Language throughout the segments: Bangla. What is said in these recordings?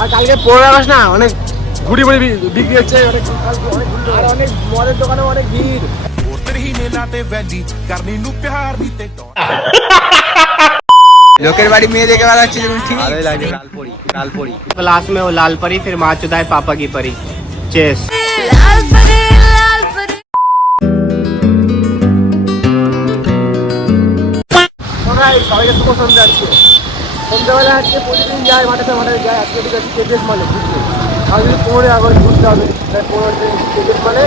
আর কালকে 15 আগস্ট না, অনেক ঘুড়ি ঘুড়ি বিক্রি হচ্ছে, আর অনেক মদের দোকানে অনেক ভিড়। লোকের বাড়ি মেয়ে দেখে বেড়াচ্ছি, ভালোই লাগে। লালপরি লালপরি क्लास में वो लाल परी, फिर माँ चुदाए पापा की परी। चेस সবাইকে শুভ সন্ধ্যা। আজকে সন্ধ্যাবেলা আজকে প্রতিদিন যায় মাঠে যায়, আজকে ঠিক আছে কেকেস মানে ঘুরতে। আজকে 15 আগস্ট ঘুরতে হবে, তাই 15 কেকেস মানে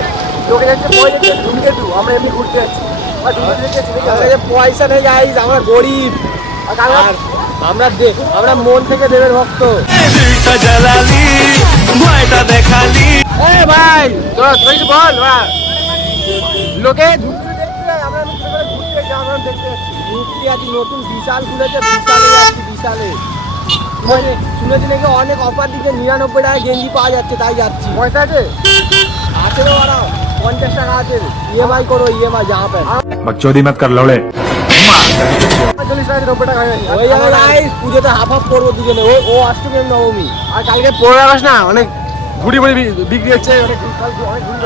লোকে যাচ্ছে পয়সা ঢুকে টু, আমরা এমনি ঘুরতে যাচ্ছি। পয়সা নেই গাইস, আমরা গরিব। আর আমরা মন থেকে দেবের ভক্ত। ভাই তুই বল লোকে আমরা ঘুরতে দেখতে যাচ্ছি। ঘুরতে আছি, নতুন বিশাল খুলেছে, বিশালে যাচ্ছি। বিশালে শুনেছি নাকি অনেক অফার দিচ্ছে, 99 টাকা গেঞ্জি পাওয়া যাচ্ছে, তাই যাচ্ছি। পয়সা আছে আছে রে বাড়া, 50 টাকা আছে, ইএমআই করো, ইএমআই জামা প্যান্ট। बकचोदी मत कर लौड़े। 40 টাকা 90 টাকা হয়ে যাবে গাইস। পুজোতে হাফ হাফ করবো দুজনে, ও অষ্টমী নবমী। আর কালকে 15 আগস্ট না, অনেক ঘুড়ি ঘুড়ি বিক্রি হচ্ছে,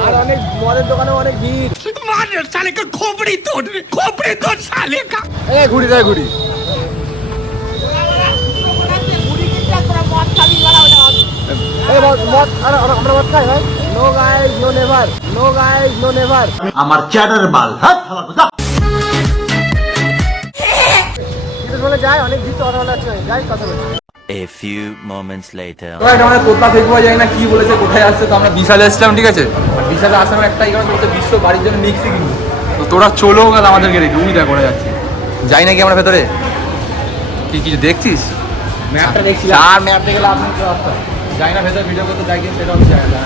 আর অনেক মদের দোকানে অনেক ভিড়। ঘুড়ি দেয় ঘুড়ি। আমরা মদ খাই ভাই। No guys no never, no guys no never. আমার চ্যাটার বাল হাত হালা কথা। বলে যায় অনেক ভিড়, কথা বলা আছে, যাই কথা বলে। A few moments later. আমরা কোথা ফেকবো যাই না, কি বলেছে কোথায় আসছে, তো আমরা বিশালে আসলাম, ঠিক আছে। আর বিশালে আসার একটাই কারণ হচ্ছে বিশ্ব বাড়ির জন্য মিক্সি কিনবো। তো তোরা চলো গেল আমাদেরকে রেখে, উইটা করে যাচ্ছি। যাই নাকি আমরা ভেতরে, কি কিছু দেখছিস? ম্যাপটা দেখছিলাম, আর ম্যাপ দেখে লাভ নেই, যাই না ভেতরে ভিডিও করতে, যাই কিনা সেটা হচ্ছে জানা না।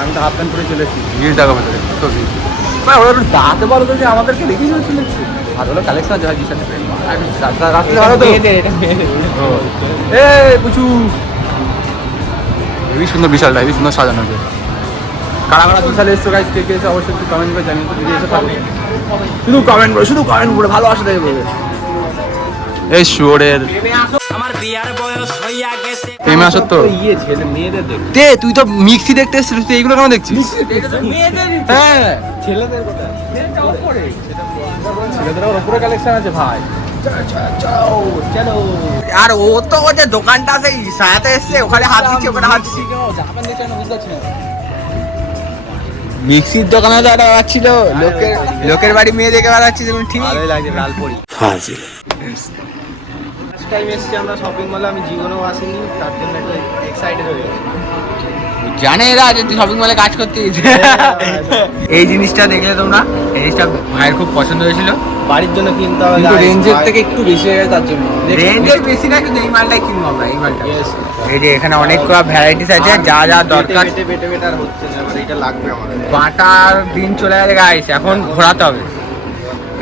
আমি তো হাফ প্যান্ট পরে চলেছি, ভিড় টাকা ভেতরে তো ভিড় ভাই। ওরা একটু দাঁতে বলো তো যে আমাদেরকে রেখে চলেছি। আর হলো কালেকশন যা বিশালে রাস্তা ভালো তো। হেবি সুন্দর বিশালটা, হেবি সুন্দর সাজানো আছে। কারা কারা বিশালে এসছো গাইস, কে কে এসে অবশ্যই একটু কমেন্ট করে জানিয়ে তো, যদি এসে থাকো শুধু কমেন্ট করে ভালোবাসা দেবে বলবে। এই শুয়োরের প্রেমে আসো তো ইয়ে ছেলে মেয়েদের দেখতে, তুই তো মিক্সি দেখতে এসেছিস, তুই এইগুলো কেন দেখছিস? হ্যাঁ ছেলেদের কথা, ছেলেদের উপরে কালেকশন আছে ভাই। আর ও তো ও যে দোকানটা সেই সাথে এসছে, ওখানে হাত দিচ্ছে, ওখানে হাত দিচ্ছে। মিক্সির দোকানে যারা যাচ্ছিল, লোকের বাড়ি মেয়ে দেখে বেড়াচ্ছি, ঠিক ভালোই লাগে। লালপরি ফাজিল টাইম এসেছি আমরা শপিং মলে, আমি জীবনেও আসিনি, তার জন্য একটু এক্সাইটেড হয়ে গেছি। জানে এরা যে তুই শপিং মলে কাজ করতিস। এই জিনিসটা দেখলে তোমরা, এই জিনিসটা ভাইয়ের খুব পছন্দ হয়েছিল, বাড়ির জন্য কিনতে হবে, কিন্তু রেঞ্জের থেকে একটু বেশি হয়ে গেছে, তার জন্য রেঞ্জের বেশি না, কিন্তু এই মালটাই কিনবো আমরা, এই মালটা। এই যে এখানে অনেক ভ্যারাইটিস আছে, যা যা দরকার। বেটে আর হচ্ছে না, মানে এটা লাগবে আমাদের। বাটার দিন চলে গেছে গাইস, এখন ঘোরাতে হবে।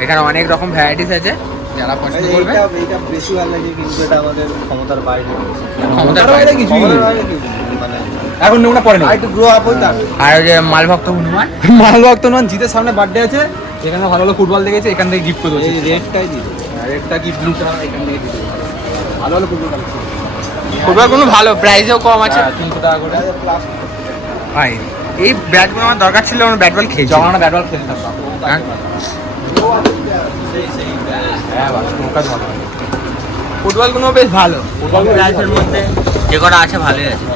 এখানে অনেক রকম ভ্যারাইটিস আছে, যারা পছন্দ করবে। এইটা বেশি ভালো লাগে, কিন্তু এটা আমাদের ক্ষমতার বাইরে। ক্ষমতার বাইরে কিছু মানে এখন নোংরা পড়ে না, একটু গ্রো আপ হই। আর ওই যে মালভক্ত হনুমান জিতের সামনে বার্থডে আছে, এখানে ভালো ভালো ফুটবল দেখেছে, এখান থেকে গিফট করে দেবো। রেডটাই দিই, রেডটা কি ব্লুটা এখান থেকে দিতে ভালো ভালো ফুটবল আছে। ফুটবল কোনো ভালো প্রাইসও কম আছে, 300 টাকা করে। ভাই এই ব্যাটগুলো আমার দরকার ছিল, আমরা ব্যাট বল খেয়েছি, যখন আমরা ব্যাট বল খেলতে থাকতাম। ফুটবলগুলো বেশ ভালো, ফুটবল প্রাইসের মধ্যে যে কটা আছে ভালোই আছে।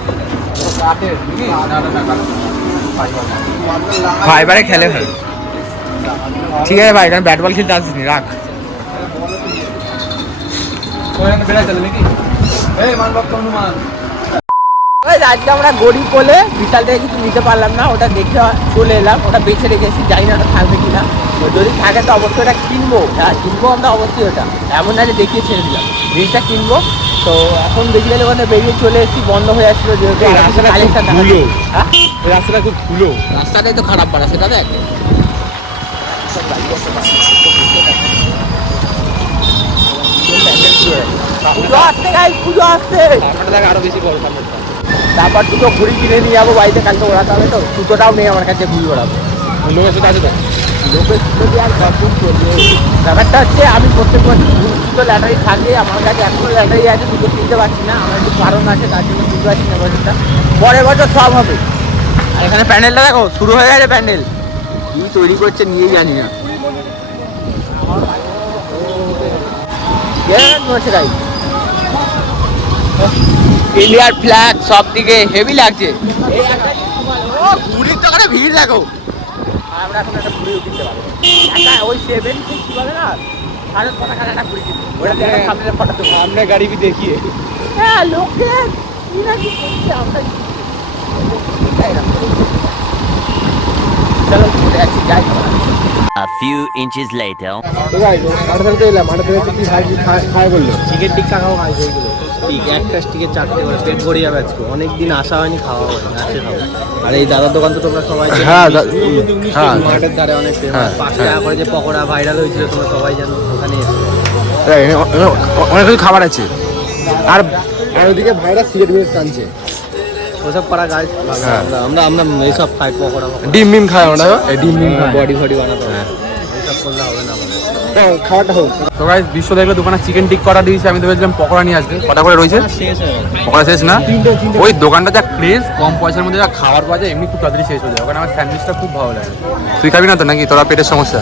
ফাইবারে খেলে ভাই, ঠিক আছে ভাই, ব্যাট বল খেলতে আসিস নি, রাখ। আজকে আমরা গরিব বলে বিশাল থেকে কিছু নিতে পারলাম না, ওটা দেখে চলে এলাম, ওটা বেছে রেখেছি, জানি না ওটা থাকবে কিনা। যদি থাকে তো অবশ্যই ওটা কিনবো, হ্যাঁ কিনবো আমরা অবশ্যই। ওটা এমন না যে দেখিয়ে ছেড়ে দিলাম, জিনিসটা কিনবো। তো এখন বেসিক্যালি ওখানে বেরিয়ে চলে এসেছি, বন্ধ হয়ে যাচ্ছিল যেহেতু রাস্তাটা খুব ধুলো, রাস্তাটাই তো খারাপ পাড়া, সেটা দেখ। পুজো আসছে গাইস, পুজো আসছে, আরো বেশি বড়। তারপর দুটো ঘুড়ি কিনে নিয়ে যাবো বাড়িতে, কালকে ওড়াতে হবে। তো দুটোটাও নেই আমার কাছে, ঘুড়ি ওড়াবো। লোকের সাথে আছে তো লোকের যদি আর কতদিন চলবে। ব্যাপারটা হচ্ছে আমি প্রত্যেক বছর দুটো ল্যাটারি থাকে, আমার কাছে এখনো ল্যাটারি আছে, দুটো কিনতে পারছি না, আমার একটু কারণ আছে, তার জন্য কিনতে পারছি না বছরটা। পরের বছর সব হবে। আর এখানে প্যান্ডেলটা দেখো শুরু হয়ে গেছে, প্যান্ডেল কি তৈরি করছে নিয়ে জানি না। ইন্ডিয়ার ফ্ল্যাগ সব দিকে হেভি লাগছে। ঘুড়ির দোকানে ভিড় দেখো। আমরা এখন একটা ঘুড়িও কিনতে পারবো, ওই 7 কি বলে না, সাড়ে 5 টাকা একটা ঘুড়ি কিনবো, ওটা দিয়ে সামনে ফটো তুলবো। আমরা গাড়ি বি দেখিয়ে হ্যাঁ লোকে কি না কি করছে, আমরা চলো ঘুরে যাচ্ছি, যাই। A few inches later. তো ভাই মাঠে থাকতে এলাম, মাঠে থেকে কি খাই বললো চিকেন টিক্কা খাওয়া হয় সেইগুলো স্টিক, একটা স্টিকের 4টে করে, পেট ভরে যাবে আজকে। অনেকদিন আসা হয়নি, খাওয়া হয়নি, আছে খাওয়া। আর এই দাদার দোকান তো তোমরা সবাই চেনো। হ্যাঁ, হ্যাঁ, মাঠের ধারে অনেক ফেমাস। 5 টাকা করে যে পকোড়া ভাইরাল হয়েছিল তোমরা সবাই জানো, ওখানে এসে অনেক কিছু খাবার আছে। আর ওদিকে ভাইরা সিগারেট মিনিট টানছে, ওসব করা গাছ। আমরা আমরা এইসব খাই, পকোড়া ডিম মিম খায় আমরা, ডিম মিম বডি ফডি বানাতে হবে, এইসব করলে হবে না আমাদের। খাওয়াটা হোক। তো গাইস বিশ্ব দেখলে দোকানে চিকেন টিক করা দিয়েছে, আমি তো ভেবেছিলাম পকোড়া নিয়ে আসবে। কটা করে রয়েছে? শেষ হয়ে গেছে। পকোড়া শেষ না? ওই দোকানটা যা ক্রেজ, কম পয়সার মধ্যে যা খাবার পাওয়া যায়, এমনি খুব তাড়াতাড়ি শেষ হয়ে যায়। ওখানে আমার স্যান্ডউইচটা খুব ভালো লাগে। তুই খাবি না তো নাকি? তোরা পেটের সমস্যা?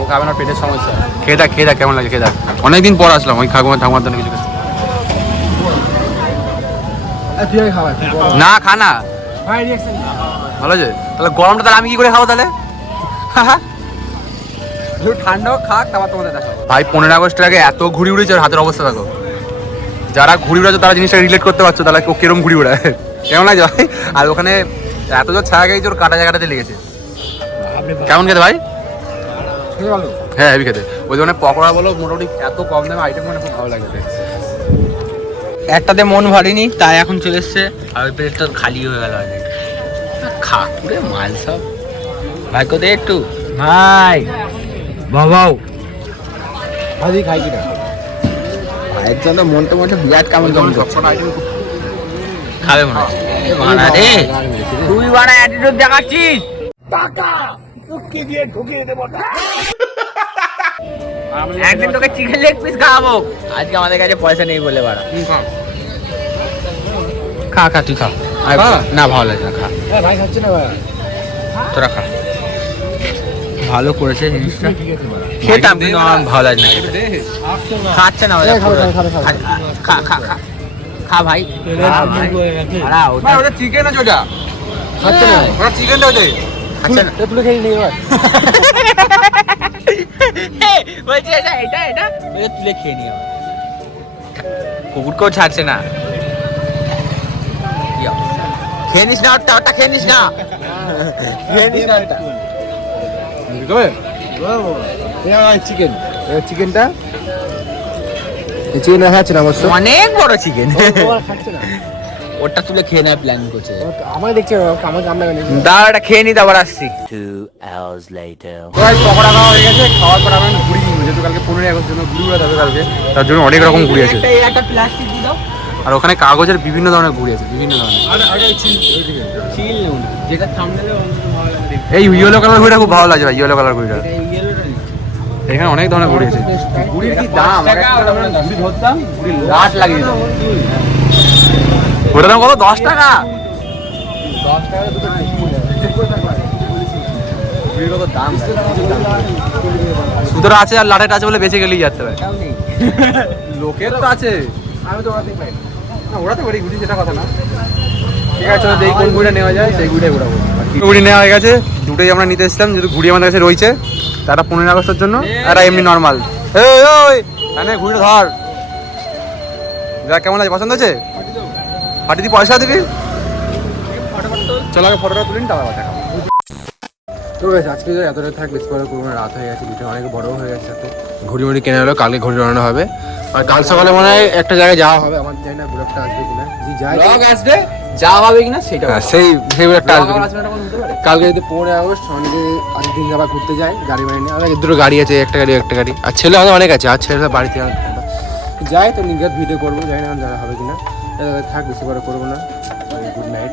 ও খাবে না, পেটের সমস্যা। খেয়ে দেখ, খেয়ে দেখ কেমন লাগে, খেয়ে দেখ। অনেকদিন পর আসলাম, ওই ঠাকুমার জন্য কিছু খেতে। তুই খাবার না খা না, ভালো আছে। তাহলে গরমটা তাহলে আমি কি করে খাবো তাহলে? ঠান্ডাও খাক, তারপর তোমাদের দেখা। ভাই 15 আগস্টের আগে এত ঘুড়ি উড়েছে, ওর হাতের অবস্থা দেখো। যারা ঘুড়ি উড়াচ্ছে তারা জিনিসটা রিলেট করতে পারছো, তাহলে ও কিরম ঘুড়ি উড়ায়, কেমন লাগে ভাই? আর ওখানে এত জোর ছায়া গেছে, ওর কাটা জায়গাটাতে লেগেছে। কেমন খেতে ভাই? হ্যাঁ হেভি খেতে। ওই দোকানে পকোড়া বলো, মোটামুটি এত কম দামে আইটেম, মানে খুব ভালো লাগে। একটাতে মন ভরেনি, তাই এখন চলে এসছে, আর ওই প্লেটটা খালি হয়ে গেল। খা পুরে মাল সব। ভাই কোথায় একটু ভাই বাবাও ভাজি খাই কিনা ভাইয়ের জন্য মনটা মনে বিরাট কেমন কেমন করছে। সবকটা আইটেম খাবে মনে হচ্ছে। বানা রে, তুই বানা অ্যাটিটিউড দেখাচ্ছিস। একদিন তোকে চিকেন লেগ পিস খাওয়াবো। আজকে আমাদের কাছে পয়সা নেই বলে বাড়া। খা খা, তুই খা। না ভালো লাগে না, খা। ভাই খাচ্ছে না ভাই, তোরা খা। ভালো করেছে জিনিসটা, খেতাম কিন্তু আমার ভালো লাগে না। খাচ্ছে না ওরা, খা খা খা খা ভাই। ওটা চিকেন আছে, ওটা খাচ্ছে না ওটা চিকেনটা ওটা খাচ্ছে না। তুলে খেয়ে নিয়ে এবার বলছি এটা এটা এটা ওটা তুলে খেয়ে নিও। কুকুরকেও ছাড়ছে না। খেয়ে নিস না ওটা, ওটা খেয়ে নিস না, খেয়ে নিস না ওটা। চিকেন, চিকেনটা চিকেন খাচ্ছে না অবশ্য, অনেক বড় চিকেন। খাচ্ছে না। ওটা তুলে খেয়ে নেওয়ার প্ল্যান করছে। আমাকে দেখছে, আমার কাম লাগে না। দাঁড়াটা খেয়ে নি, তারপর আসছি। 2 hours later. ভাই পকোড়া খাওয়া হয়ে গেছে, খাওয়ার পর আমরা ঘুড়ি কিনবো, যেহেতু কালকে 15 আগস্টের জন্য ঘুড়ি উড়াতে হবে কালকে, তার জন্য অনেক রকম ঘুড়ি আছে। একটা প্লাস্টিক দিয়ে দাও। আর ওখানে কাগজের বিভিন্ন ধরনের ঘুড়ি আছে, বিভিন্ন ধরনের। যেটা থাম্বনেলে ভালো লাগে। এই ইয়েলো কালার ঘুড়িটা খুব ভালো লাগে ভাই, ইয়েলো কালার ঘুড়িটা। এখানে অনেক ধরনের ঘুড়ি আছে। ঘুড়ির কি দাম? ঘুড়ি ধরতাম, ঘুড়ি লাট লাগিয়ে দিতাম। ওটার দাম কত? 10 টাকা। 10 টাকা দুটো ঘুড়ির কত দাম? সুতোর আছে আর লাটেটা আছে বলে বেঁচে গেলেই যাচ্ছে ভাই। লোকের তো আছে, আমি তো ওরাতেই পাই না ওড়াতে পারি ঘুড়ি, সেটা কথা না। ঠিক আছে, চলো দেখি কোন ঘুড়িটা নেওয়া যায়, সেই ঘুড়িটাই উড়াবো। ঘুড়ি নেওয়া হয়ে গেছে, দুটোই আমরা নিতে এসেছিলাম, যেহেতু ঘুড়ি আমাদের কাছে রয়েছে। তারা 15 আগস্টের জন্য, আর এমনি নর্মাল। ওই এখানে ঘুড়িটা ধর, যা কেমন আছে, পছন্দ হয়েছে? পাটি দিয়ে পয়সা দিবি। চলো আগে ফটোটা তুলিন, তারপর দেখা। তো গেছে আজকে এতটা থাক, বেশি পরে করবো না, রাত হয়ে গেছে, ভিডিও অনেক বড় হয়ে গেছে। তো ঘুড়ি মুড়ি কেনা হলো, কালকে ঘুড়ি উড়ানো হবে। আর কাল সকালে মনে হয় একটা জায়গায় যাওয়া হবে, আমার জানি না ব্লগটা আসবে কিনা, যদি যায় আসবে, যা হবে কিনা সেটা। সেই ব্লগটা আসবে কিনা। কালকে যদি 15 আগস্ট অনেকে আজকে দিন আবার ঘুরতে যায় গাড়ি বাড়ি নিয়ে, আমাদের দুটো গাড়ি আছে, একটা গাড়ি, আর ছেলে আমাদের অনেক আছে, আর ছেলেরা বাড়িতে যাই তো নিজের ভিডিও করবো, জানি না যারা হবে কিনা। থাক, বেশি বড় করবো না। Good night.